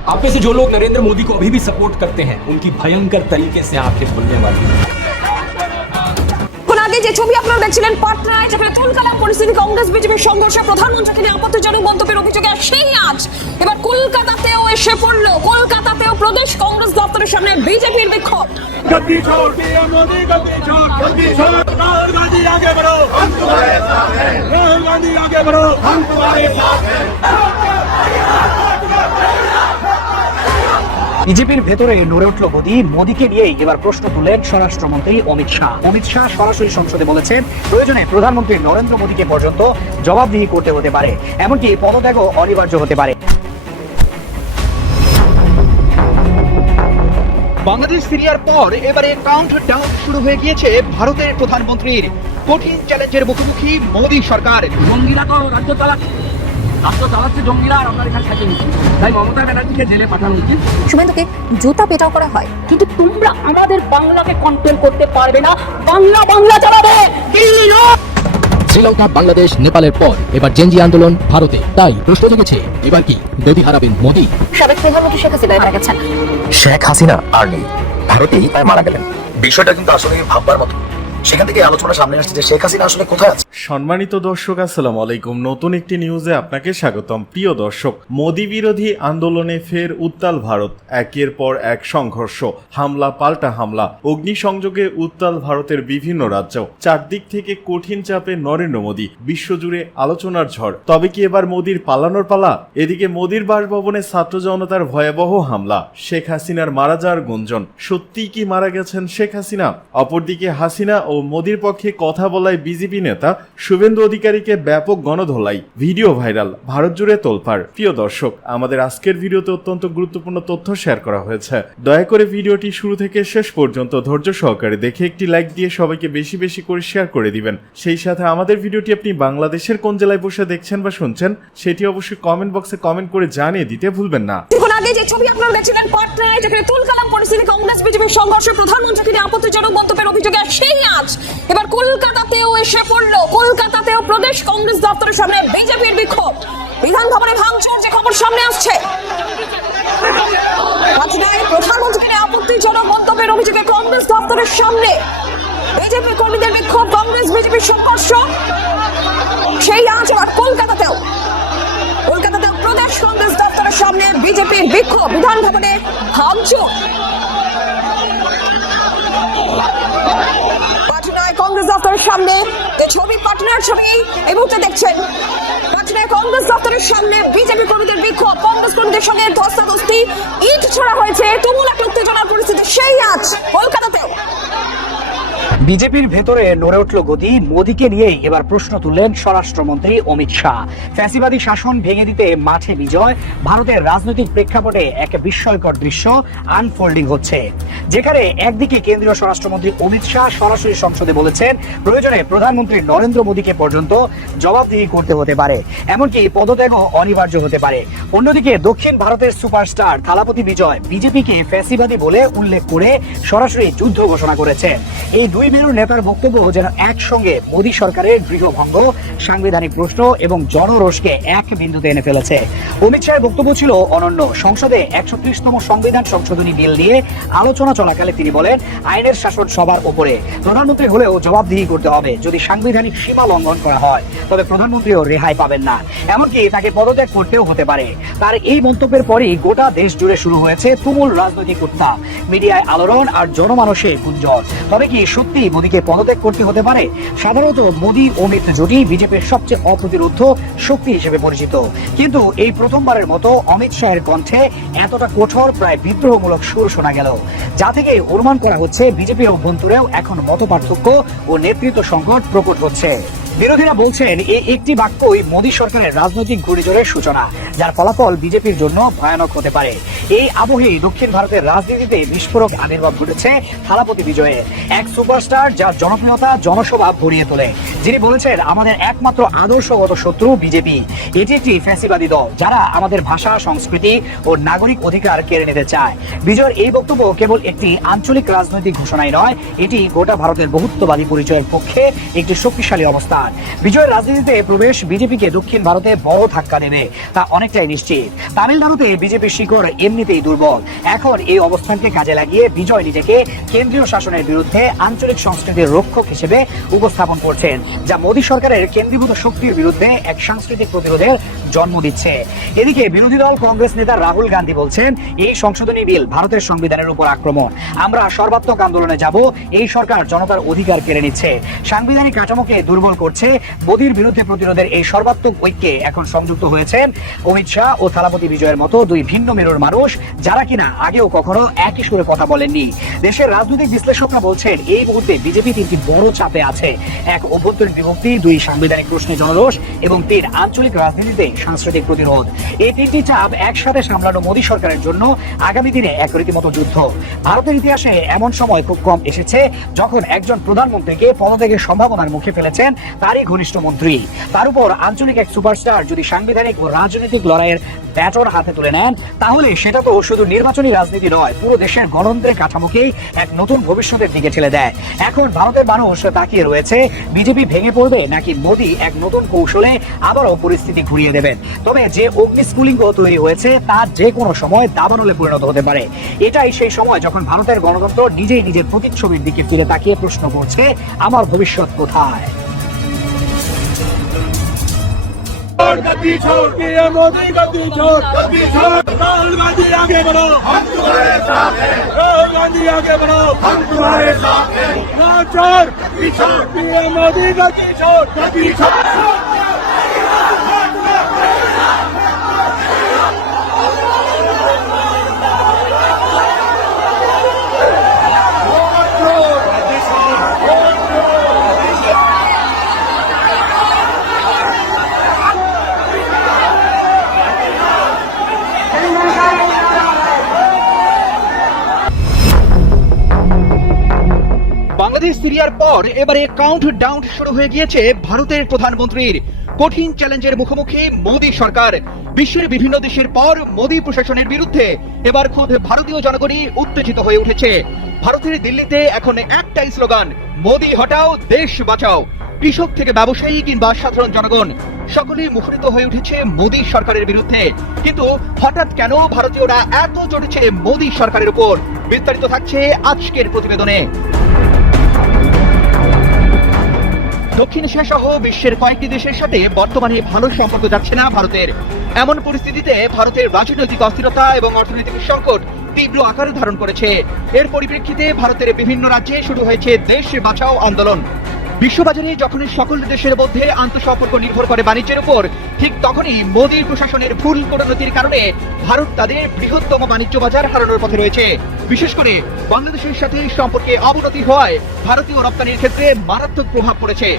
आप में से जो लोग नरेंद्र मोदी को अभी भी सपोर्ट करते हैं उनकी भयंकर तरीके से आंखें खुलने वाली हैं কোন আগে যে ছবি আপনারা দেখছিলেন পাটনায় যেখানে তুলকালাম পরিস্থিতি কংগ্রেস বিজেপির সংঘর্ষে প্রধানমন্ত্রীকে নিয়ে আপত্তিজনক মন্তব্যের অভিযোগে আর সেই আজ এবার কলকাতাতেও এসে পড়লো কলকাতাতেও প্রদেশ কংগ্রেস দপ্তরের সামনে বিজেপির বিক্ষোভ गद्दी छोड़ दिया मोदी বিজেপির ভেতরে নড়ে উঠল মোদী মোদীকে নিয়েই এবার প্রশ্ন তুললেন স্বরাষ্ট্রমন্ত্রী অমিত শাহ। অমিত শাহ সরাসরি সংসদে বলেছেন, প্রয়োজনে প্রধানমন্ত্রী নরেন্দ্র মোদীকে পর্যন্ত জবাবদিহি করতে হতে পারে, এমনকি পদত্যাগও অনিবার্য হতে পারে। বাংলাদেশ সিরিয়ার পর এবারে কাউন্ট ডাউন শুরু হয়ে গিয়েছে ভারতের প্রধানমন্ত্রীর। কঠিন চ্যালেঞ্জের মুখোমুখি মোদী সরকার। জঙ্গিরা তো রাজ্য রাষ্ট্র চালাচ্ছে জঙ্গিরা আর আমরা এখানে থাকি তাই মমতা ব্যানার্জিকে জেলে পাঠানো উচিত। শুভেন্দুকে জুতা পেটাও করা হয়। কিন্তু তোমরা আমাদের বাংলাকে কন্ট্রোল করতে পারবে না। বাংলা বাংলা চালাবে। দিল্লি শ্রীলঙ্কা বাংলাদেশ নেপালের পর এবার জেনজি আন্দোলন ভারতে। তাই প্রশ্ন জেগেছে এবার কি গদি হারাবেন মোদী? সাবেক প্রধানমন্ত্রী শেখ হাসিনা মারা গেছেন। শেখ হাসিনা আর নেই। ভারতেই তাই মারা গেলেন। বিষয়টা কিন্তু আসলে ভাববার মতো। সেখান থেকে আলোচনা সামনে আসছে যে শেখ হাসিনা আসলে কোথায় আছে? সম্মানিত দর্শক, আসসালামু আলাইকুম। নতুন একটি নিউজে আপনাকে স্বাগতম। প্রিয় দর্শক, মোদী বিরোধী আন্দোলনে ফের উত্তাল ভারত, একের পর এক সংঘর্ষ, হামলা পাল্টা হামলা, অগ্নিসংযোগে উত্তাল ভারতের বিভিন্ন রাজ্য। চারদিক থেকে কঠিন চাপে নরেন্দ্র মোদী, বিশ্বজুড়ে আলোচনার ঝড়। তবে কি এবার মোদীর পালানোর পালা? এদিকে মোদীর বাসভবনে ছাত্র জনতার ভয়াবহ হামলা, শেখ হাসিনার মারা যাওয়ার গুঞ্জন। সত্যিই কি মারা গেছেন শেখ হাসিনা? অপরদিকে হাসিনা ও মোদীর পক্ষে কথা বলায় বিজেপি নেতা শুভেন্দু অধিকারীকে ব্যাপক গণধোলাই, ভিডিও ভাইরাল, ভারত জুড়ে তোলপাড়। প্রিয় দর্শক, আমাদের আজকের ভিডিওতে অত্যন্ত গুরুত্বপূর্ণ তথ্য শেয়ার করা হয়েছে। দয়া করে ভিডিওটি শুরু থেকে শেষ পর্যন্ত ধৈর্য সহকারে দেখে একটি লাইক দিয়ে সবাইকে বেশি বেশি করে শেয়ার করে দিবেন। সেই সাথে আমাদের ভিডিওটি আপনি বাংলাদেশের কোন জেলায় বসে দেখছেন বা শুনছেন, সেটি অবশ্যই কমেন্ট বক্সে কমেন্ট করে জানিয়ে দিতে ভুলবেন না। কিছুক্ষণ আগে যে ছবি আপনারা দেখছিলেন, পাটনায় যেখানে তুলকালাম পরিস্থিতি কংগ্রেস, বিজেপির সংঘর্ষে প্রধানমন্ত্রীকে আপত্তিজনক মন্তব্যের অভিযোগে সেই আজ এবার কলকাতাতেও এসে পড়ল। কলকাতাতেও প্রদেশ কংগ্রেস দপ্তরের সামনে বিজেপির বিক্ষোভ। বিধান ভবনে ভাঙচুর যে খবর সামনে আসছে। পাটনায় প্রধানমন্ত্রীকে আপত্তিজনক মন্তব্যের অভিযোগে কংগ্রেস দপ্তরের সামনে বিজেপি কর্মীদের বিক্ষোভ, কংগ্রেস, বিজেপির সংঘর্ষ। সেই আজ এবার কলকাতাতেও। কংগ্রেস সামনে বিজেপির বিক্ষোভ, বিধান ভবনে ভাঙচুর। পাটনায় কংগ্রেস দপ্তরের সামনে যে ছবি, পাটনার ছবি, এই মুহূর্তে দেখছেন, পাটনায় কংগ্রেস দপ্তরের সামনে বিজেপি কর্মীদের বিক্ষোভ, কংগ্রেস কর্মীদের সঙ্গে ধস্তাধস্তি, ইট ছোড়া হয়েছে, তুমুল এক উত্তেজনার পরিস্থিতি, সেই আজ কলকাতাতেও। বিজেপির ভেতরে নড়ে উঠল গদি মোদীকে নিয়েই এবার প্রশ্ন তুললেন স্বরাষ্ট্রমন্ত্রী অমিত শাহ। ফ্যাসিবাদী শাসন ভেঙে দিতে মাঠে বিজয়, ভারতের রাজনৈতিক প্রেক্ষাপটে এক বিস্ময়কর দৃশ্য আনফোল্ডিং হচ্ছে। যেখানে একদিকে কেন্দ্রীয় স্বরাষ্ট্রমন্ত্রী অমিত শাহ সরাসরি সংসদে বলেছেন, প্রয়োজনে প্রধানমন্ত্রী নরেন্দ্র মোদীকে পর্যন্ত জবাবদিহি করতে হতে পারে। এমনকি পদত্যাগও অনিবার্য হতে পারে। অন্যদিকে দক্ষিণ ভারতের সুপারস্টার থালাপতি বিজয় বিজেপিকে ফ্যাসিবাদী বলে উল্লেখ করে সরাসরি যুদ্ধ ঘোষণা করেছেন। এই দুই মেরুর নেতার বক্তব্য যেন একসঙ্গে মোদী সরকারের গৃহভঙ্গ সাংবিধানিক প্রশ্ন এবং জনরোষকে এক বিন্দুতে এনে ফেলেছে। অমিত শাহের বক্তব্য ছিল অনন্য, সংসদে একশো ত্রিশতম সংবিধান সংশোধনী বিল নিয়ে আলোচনা চলাকালে তিনি বলেন, আইনের শাসন সবার ওপরে। প্রধানমন্ত্রী হলেও জবাবদিহি করতে হবে যদি সাংবিধানিক সীমা লঙ্ঘন করা হয়। তবে প্রধানমন্ত্রীও রেহাই পাবেন না। এমনকি তাকে পদত্যাগ করতেও হতে পারে। তার এই মন্তব্যের পরই গোটা দেশ জুড়ে শুরু হয়েছে তুমুল রাজনৈতিক উত্তাপ। মিডিয়ায় আলোড়ন আর জনমানসে গুঞ্জন। তবে কি সত্যি মোদীকে পদত্যাগ করতে হতে পারে। সাধারণত মোদী অমিত জোটি বিজেপির সবচেয়ে অপ্রতিরোধ শক্তি হিসেবে পরিচিত। কিন্তু এই প্রথমবারের মতো অমিত শাহের কণ্ঠে এতটা কঠোর, প্রায় বিদ্রোহমূলক সুর শোনা গেল। যা থেকে অনুমান করা হচ্ছে বিজেপির অভ্যন্তরেও এখন মত পার্থক্য ও নেতৃত্ব সংকট প্রকট হচ্ছে। বিরোধীরা বলছেন এই একটি বাক্যই মোদী সরকারের রাজনৈতিক ঘূর্ণিঝড়ের সূচনা, যার ফলাফল বিজেপির জন্য ভয়ানক হতে পারে। এই আবহেই দক্ষিণ ভারতের রাজনীতিতে বিস্ফোরক আবির্ভাব ঘটেছে থালাপতি বিজয়ের, এক সুপারস্টার যার জনপ্রিয়তা জনসভা ভরিয়ে তোলে। যিনি বলেছেন, আমাদের একমাত্র আদর্শগত শত্রু বিজেপি। এটি একটি ফ্যাসিবাদী দল, যারা আমাদের ভাষা, সংস্কৃতি ও নাগরিক অধিকার কেড়ে নিতে চায়। বিজয়ের এই বক্তব্য কেবল একটি আঞ্চলিক রাজনৈতিক ঘোষণাই নয়, এটি গোটা ভারতের বহুত্ববাদী পরিচয়ের পক্ষে একটি শক্তিশালী অবস্থান। বিজয়ের রাজনীতিতে প্রবেশ বিজেপিকে দক্ষিণ ভারতে বড় ধাক্কা দেবে, তা অনেকটাই নিশ্চিত। তামিলনাড়ুতে বিজেপির শিকড় এমনিতেই দুর্বল। এখন এই অবস্থানকে কাজে লাগিয়ে বিজয় নিজেকে কেন্দ্রীয় শাসনের বিরুদ্ধে আঞ্চলিক সংস্কৃতির রক্ষক হিসেবে উপস্থাপন করছেন। যা মোদী সরকারের কেন্দ্রীভূত শক্তির বিরুদ্ধে এক সাংস্কৃতিক প্রতিরোধের জন্ম দিচ্ছে। এদিকে বিরোধী দল কংগ্রেস নেতা রাহুল গান্ধী বলছেন, এই সংশোধনী বিল ভারতের সংবিধানের উপর আক্রমণ। আমরা সর্বাত্মক আন্দোলনে যাব, এই সরকার জনতার অধিকার কেড়ে নিচ্ছে। সাংবিধানিক কাঠামোকে দুর্বল করছে, মোদীর বিরুদ্ধে প্রতিরোধের এই সর্বাত্মক ঐক্যে এখন সংযুক্ত হয়েছেন অমিত শাহ ও থালাপতি বিজয়ের মতো দুই ভিন্ন মেরুর মানুষ, যারা কিনা আগেও কখনো একই সুরে কথা বলেননি। দেশের রাজনৈতিক বিশ্লেষকরা বলছেন, এই মুহূর্তে বিজেপি তিনটি বড় চাপে আছে। এক অভ্যন্তরীণ বিভক্তি, দুই সাংবিধানিক প্রশ্নে জনরোষ এবং তিন আঞ্চলিক রাজনীতিতে সাংস্কৃতিক প্রতিরোধ। এই তিনটি চাপ একসাথে সামলানো মোদী সরকারের জন্য আগামী দিনে এক রীতিমতো যুদ্ধ। ভারতের ইতিহাসে এমন সময় খুব কম এসেছে যখন একজন প্রধানমন্ত্রীকে পদত্যাগের সম্ভাবনার মুখে ফেলেছেন তারই ঘনিষ্ঠ মন্ত্রী। তার উপর আঞ্চলিক এক সুপারস্টার যদি সাংবিধানিক ও রাজনৈতিক লড়াইয়ের ব্যাটর হাতে তুলে নেন, তাহলে সেটা তো শুধু নির্বাচনী রাজনীতি নয়, পুরো দেশের গণতন্ত্রের কাঠামোকেই এক নতুন ভবিষ্যতের দিকে ঠেলে দেয়। এখন ভারতের মানুষ তাকিয়ে রয়েছে বিজেপি ভেঙে পড়বে নাকি মোদি এক নতুন কৌশলে আবারও পরিস্থিতি ঘুরিয়ে দেবেন? তবে যে অগ্নিস্ফুলিঙ্গ তৈরি হয়েছে, তা যে কোনো সময় দাবানলে পরিণত হতে পারে। এটাই সেই সময় যখন ভারতের গণতন্ত্র নিজেই নিজের প্রতিচ্ছবির দিকে ফিরে তাকিয়ে প্রশ্ন করছে, আমার ভবিষ্যৎ কোথায়? गद्दी छोड़ पीएम मोदी गद्दी छोड़ गद्दी छोड़ राहुल गांधी आगे बढ़ो हम तुम्हारे साथ हैं राहुल गांधी आगे बढ़ो हम तुम्हारे साथ हैं ना छोड़ गद्दी छोड़ पीएम मोदी गद्दी छोड़ गद्दी छोड़ বাংলাদেশ সিরিয়ার পর এবারে কাউন্ট ডাউন শুরু হয়ে গিয়েছে ভারতের প্রধানমন্ত্রীর। কঠিন চ্যালেঞ্জের মুখোমুখি মোদী সরকার। বিশ্বের বিভিন্ন দেশের পর মোদী প্রশাসনের বিরুদ্ধে এবার খোদ ভারতীয় জনগণই উত্তেজিত হয়ে উঠেছে। ভারতের দিল্লিতে এখন একটাই স্লোগান, মোদী হটাও, দেশ বাঁচাও। কৃষক থেকে ব্যবসায়ী কিংবা সাধারণ জনগণ, সকলেই মুখরিত হয়ে উঠেছে মোদী সরকারের বিরুদ্ধে। কিন্তু হঠাৎ কেন ভারতীয়রা এত চড়েছে মোদী সরকারের উপর? বিস্তারিত থাকছে আজকের প্রতিবেদনে। দক্ষিণ এশিয়া সহ বিশ্বের কয়েকটি দেশের সাথে বর্তমানে ভালো সম্পর্ক যাচ্ছে না ভারতের। এমন পরিস্থিতিতে ভারতের রাজনৈতিক অস্থিরতা এবং অর্থনৈতিক সংকট তীব্র আকার ধারণ করেছে। এর পরিপ্রেক্ষিতে ভারতের বিভিন্ন রাজ্যে শুরু হয়েছে দেশ বাঁচাও আন্দোলন। বিশ্ববাজারে যখন সকল দেশের মধ্যে আন্তঃসম্পর্ক নির্ভর করে বাণিজ্যের উপর, ঠিক তখনই মোদীর প্রশাসনের ভুল কূটনীতির কারণে ভারত তাদের বৃহত্তম বাণিজ্য বাজার হারানোর পথে রয়েছে। বিশেষ করে বাংলাদেশের সাথে সম্পর্কে অবনতি হওয়ায় ভারতীয় রপ্তানির ক্ষেত্রে মারাত্মক প্রভাব পড়েছে।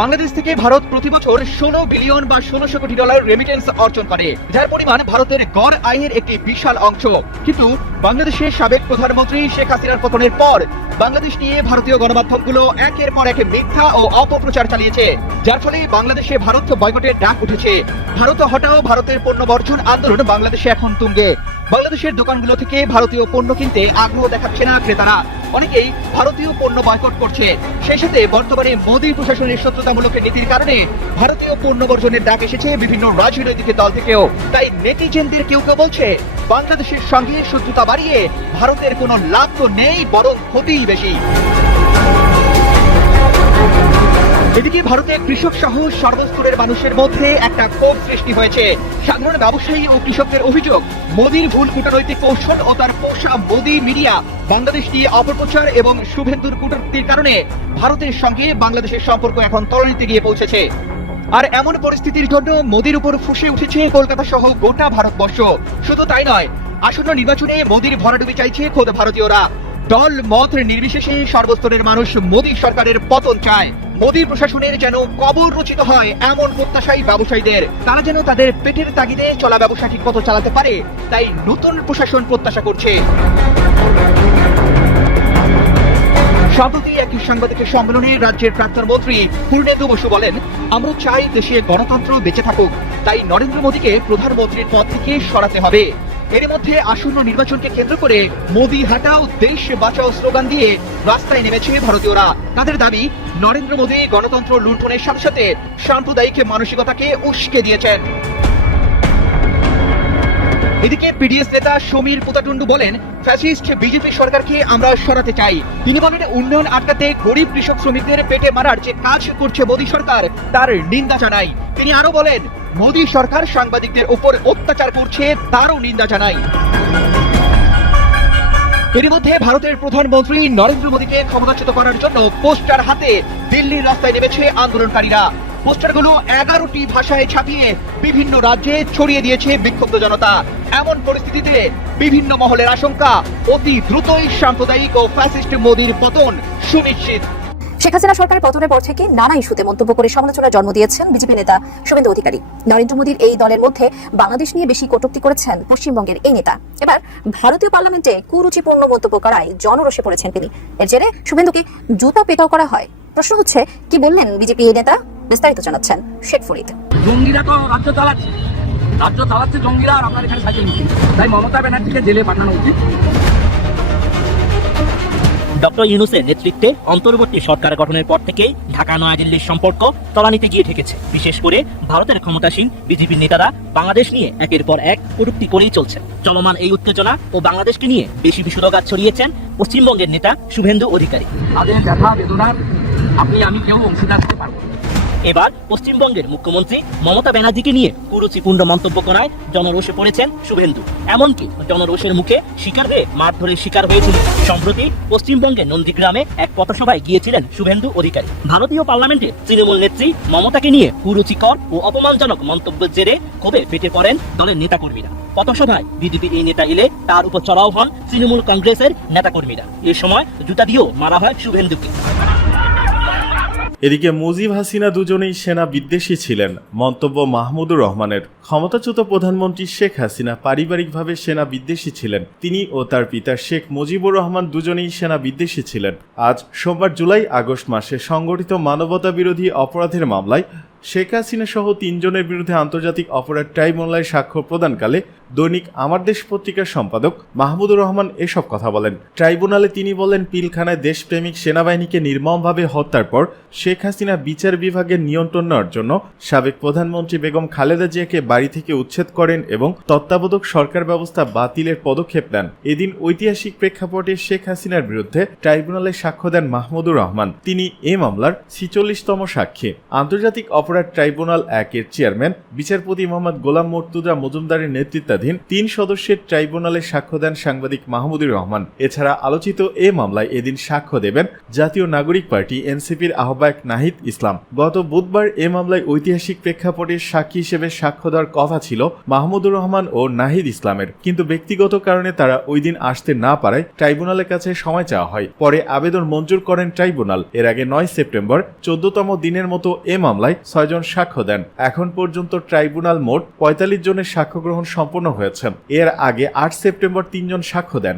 বাংলাদেশ থেকে ভারত প্রতি বছর ষোলো বিলিয়ন বা ষোলোশো কোটি ডলার রেমিটেন্স অর্জন করে। যার পরিমাণ ভারতের গড় আয়ের একটি বিশাল অংশ। কিন্তু বাংলাদেশের সাবেক প্রধানমন্ত্রী শেখ হাসিনার পতনের পর বাংলাদেশ নিয়ে ভারতীয় গণমাধ্যমগুলো একের পর এক মিথ্যা ও অপপ্রচার চালিয়েছে। যার ফলে বাংলাদেশে ভারত বয়কটের ডাক উঠেছে। ভারত হটাও ভারতের পণ্য বর্জন আন্দোলন বাংলাদেশে এখন তুঙ্গে। বাংলাদেশের দোকানগুলো থেকে ভারতীয় পণ্য কিনতে আগ্রহ দেখাচ্ছে না ক্রেতারা। অনেকেই ভারতীয় পণ্য বয়কট করছে। সেই সাথে বর্তমানে মোদী প্রশাসনের শত্রুতামূলক নীতির কারণে ভারতীয় পণ্য বর্জনের ডাক এসেছে বিভিন্ন রাজনৈতিক দল থেকেও। তাই নেটিজেনদের কেউ কেউ বলছে, বাংলাদেশের সঙ্গে শত্রুতা বাড়িয়ে ভারতের কোনো লাভ তো নেই, বরং ক্ষতিই বেশি। এদিকে ভারতে কৃষক সহ সর্বস্তরের মানুষের মধ্যে একটা ক্ষোভ সৃষ্টি হয়েছে। সাধারণ ব্যবসায়ী ও কৃষকদের অভিযোগ, মোদীর ভুল কূটনৈতিক কৌশল ও তার পোষা মোদী মিডিয়া বাংলাদেশ নিয়ে অপপ্রচার এবং শুভেন্দুর কূটনীতির কারণে ভারতের সঙ্গে বাংলাদেশের সম্পর্ক এখন তলানিতে গিয়ে পৌঁছেছে। আর এমন পরিস্থিতির জন্য মোদীর উপর ফুসে উঠেছে কলকাতা সহ গোটা ভারতবর্ষ। শুধু তাই নয়, আসন্ন নির্বাচনে মোদীর ভরাডুবি চাইছে খোদ ভারতীয়রা। দল মত নির্বিশেষে সর্বস্তরের মানুষ মোদী সরকারের পতন চায়। মোদী প্রশাসনের যেন কবর রচিত হয় এমন প্রত্যাশাই ব্যবসায়ীদের। তারা যেন তাদের পেটের তাগিদে চলা ব্যবসা ঠিক মতো চালাতে পারে, তাই নতুন প্রশাসন প্রত্যাশা করছে। সম্প্রতি একটি সাংবাদিকের সম্মেলনে রাজ্যের প্রাক্তন মন্ত্রী পূর্ণেন্দু বসু বলেন, আমরা চাই দেশে গণতন্ত্র বেঁচে থাকুক, তাই নরেন্দ্র মোদীকে প্রধানমন্ত্রীর পদ থেকে সরাতে হবে। এর মধ্যে আসন্ন নির্বাচনকে কেন্দ্র করে মোদি হাটাও, দেশ বাঁচাও স্লোগান দিয়ে রাস্তায় নেমেছে ভারতীয়রা। তাদের দাবি, নরেন্দ্র মোদী গণতন্ত্র লুণ্ঠনের সাথে সাথে সাম্প্রদায়িক মানসিকতাকে উস্কে দিয়েছেন। এদিকে পিডিএস নেতা সমীর পুতাটুন্ডু বলেন, ফ্যাসিস্ট বিজেপি সরকারকে আমরা সরাতে চাই। তিনি বলেন, উন্নয়ন আটকাতে গরিব কৃষক শ্রমিকদের পেটে মারার যে কাজ করছে মোদী সরকার, তার নিন্দা জানাই। তিনি আরও বলেন, মোদী সরকার সাংবাদিকদের উপর অত্যাচার করছে, তারও নিন্দা জানাই। এর মধ্যে ভারতের প্রধানমন্ত্রী নরেন্দ্র মোদীকে ক্ষমতাচ্যুত করার জন্য পোস্টার হাতে দিল্লির রাস্তায় নেমেছে আন্দোলনকারীরা। পোস্টারগুলো এগারোটি ভাষায় ছাপিয়ে বিভিন্ন রাজ্যে ছড়িয়ে দিয়েছে বিক্ষুব্ধ জনতা। এমন পরিস্থিতিতে বিভিন্ন মহলের আশঙ্কা, অতি দ্রুতই সাম্প্রদায়িক ও ফ্যাসিস্ট মোদীর পতন সুনিশ্চিত। শেখ হাসিনা সরকারের পতনের পর থেকে নানা ইস্যুতে মন্তব্য করে সমালোচনার জন্ম দিয়েছেন বিজেপি নেতা শুভেন্দু অধিকারী। নরেন্দ্র মোদীর এই দলের মধ্যে বাংলাদেশ নিয়ে বেশি কটূক্তি করেছেন পশ্চিমবঙ্গের এই নেতা। এবার ভারতীয় পার্লামেন্টে কুরুচিপূর্ণ মন্তব্য করায় জনরোষে পড়েছেন তিনি। এর জেরে শুভেন্দুকে জুতা পেটাও করা হয়। প্রশ্ন হচ্ছে, কি বললেন বিজেপি এই নেতা? বিস্তারিত জানাচ্ছেন শেখ ফরিদ। জঙ্গিরা তো রাজ্য চালাচ্ছে। রাজ্য চালাচ্ছে জঙ্গিরা আর আপনার এখানে সাজিয়ে নিচ্ছে। তাই মমতা ব্যানার্জিকে জেলে পাঠানো উচিত। ডক্টর ইউনুসের নেতৃত্বে অন্তর্বর্তী সরকার গঠনের পর থেকেই ঢাকা নয়াদিল্লির সম্পর্ক তলানিতে গিয়ে ঠেকেছে। বিশেষ করে ভারতের ক্ষমতাসীন বিজেপির নেতারা বাংলাদেশ নিয়ে একের পর এক কটূক্তি করেই চলছে চলমান এই উত্তেজনা ও বাংলাদেশকে নিয়ে বেশি বিশুদ্ধগাছ ছড়িয়েছেন পশ্চিমবঙ্গের নেতা শুভেন্দু অধিকারী। তাদের ব্যথা বেদনার আপনি আমি কেউ অংশীদার হতে পারব। এবার পশ্চিমবঙ্গের মুখ্যমন্ত্রী মমতা ব্যানার্জিকে নিয়ে কুরুচিপূর্ণ মন্তব্য করায় জনরোষে পড়েছেন শুভেন্দু। এমনকি জনরোষের মুখে শিকার হয়ে মারধরের শিকার হয়েছিল সম্প্রতি পশ্চিমবঙ্গের নন্দীগ্রামে এক পথসভায় গিয়েছিলেন শুভেন্দু অধিকারী। ভারতীয় পার্লামেন্টে তৃণমূল নেত্রী মমতাকে নিয়ে কুরুচিকর ও অপমানজনক মন্তব্যের জেরে ক্ষোভে ফেটে পড়েন দলের নেতাকর্মীরা। পথসভায় বিজেপির এই নেতা এলে তার উপর চড়াও হন তৃণমূল কংগ্রেসের নেতাকর্মীরা। এ সময় জুতা দিয়েও মারা হয় শুভেন্দুকে। এদিকে মুজিব হাসিনা দুজনেই সেনা বিদ্বেষী ছিলেন, মন্তব্য মাহমুদুর রহমানের। ক্ষমতাচ্যুত প্রধানমন্ত্রী শেখ হাসিনা পারিবারিকভাবে সেনা বিদ্বেষী ছিলেন। তিনি ও তার পিতা শেখ মুজিবুর রহমান দুজনেই সেনা বিদ্বেষী ছিলেন। আজ সোমবার জুলাই আগস্ট মাসে সংগঠিত মানবতা বিরোধী অপরাধের মামলায় শেখ হাসিনা সহ তিনজনের বিরুদ্ধে আন্তর্জাতিক অপরাধ ট্রাইব্যুনালে সাক্ষ্য প্রদানকালে দৈনিক আমার দেশ পত্রিকার সম্পাদক মাহমুদুর রহমান এসব কথা বলেন। ট্রাইব্যুনালে তিনি বলেন, পিলখানায় দেশপ্রেমিক সেনাবাহিনীকে নির্মমভাবে হত্যার পর শেখ হাসিনা বিচার বিভাগের নিয়ন্ত্রণ নেওয়ার জন্য সাবেক প্রধানমন্ত্রী বেগম খালেদা জিয়াকে বাড়ি থেকে উচ্ছেদ করেন এবং তত্ত্বাবধায়ক সরকার ব্যবস্থা বাতিলের পদক্ষেপ নেন। এদিন ঐতিহাসিক প্রেক্ষাপটে শেখ হাসিনার বিরুদ্ধে ট্রাইব্যুনালে সাক্ষ্য দেন মাহমুদুর রহমান। তিনি এ মামলার ছিচল্লিশতম সাক্ষী। আন্তর্জাতিক অপরাধ ট্রাইব্যুনাল একের চেয়ারম্যান, বিচারপতি মোহাম্মদ গোলাম মর্তুজা মজুমদারের নেতৃত্বাধীন তিন সদস্যের ট্রাইব্যুনালে সাক্ষ্য দেন সাংবাদিক মাহমুদুর রহমান। এছাড়া আলোচিত এ মামলায় এদিন সাক্ষ্য দেবেন জাতীয় নাগরিক পার্টি এনসিপির আহ্বায়ক নাহিদ ইসলাম। গত বুধবার এ মামলায় ঐতিহাসিক প্রেক্ষাপটে সাক্ষী হিসেবে সাক্ষ্য দেওয়ার কথা ছিল মাহমুদুর রহমান ও নাহিদ ইসলামের। কিন্তু ব্যক্তিগত কারণে তারা ওই দিন আসতে না পারায় ট্রাইব্যুনালের কাছে সময় চাওয়া হয়। পরে আবেদন মঞ্জুর করেন ট্রাইব্যুনাল। এর আগে নয় সেপ্টেম্বর চোদ্দতম দিনের মতো এ মামলায় ছয়জন সাক্ষ্য দেন। এখন পর্যন্ত ট্রাইব্যুনাল মোট পঁয়তাল্লিশ জনের সাক্ষ্য গ্রহণ সম্পন্ন হয়েছে এর আগে আট সেপ্টেম্বর তিনজন সাক্ষ্য দেন।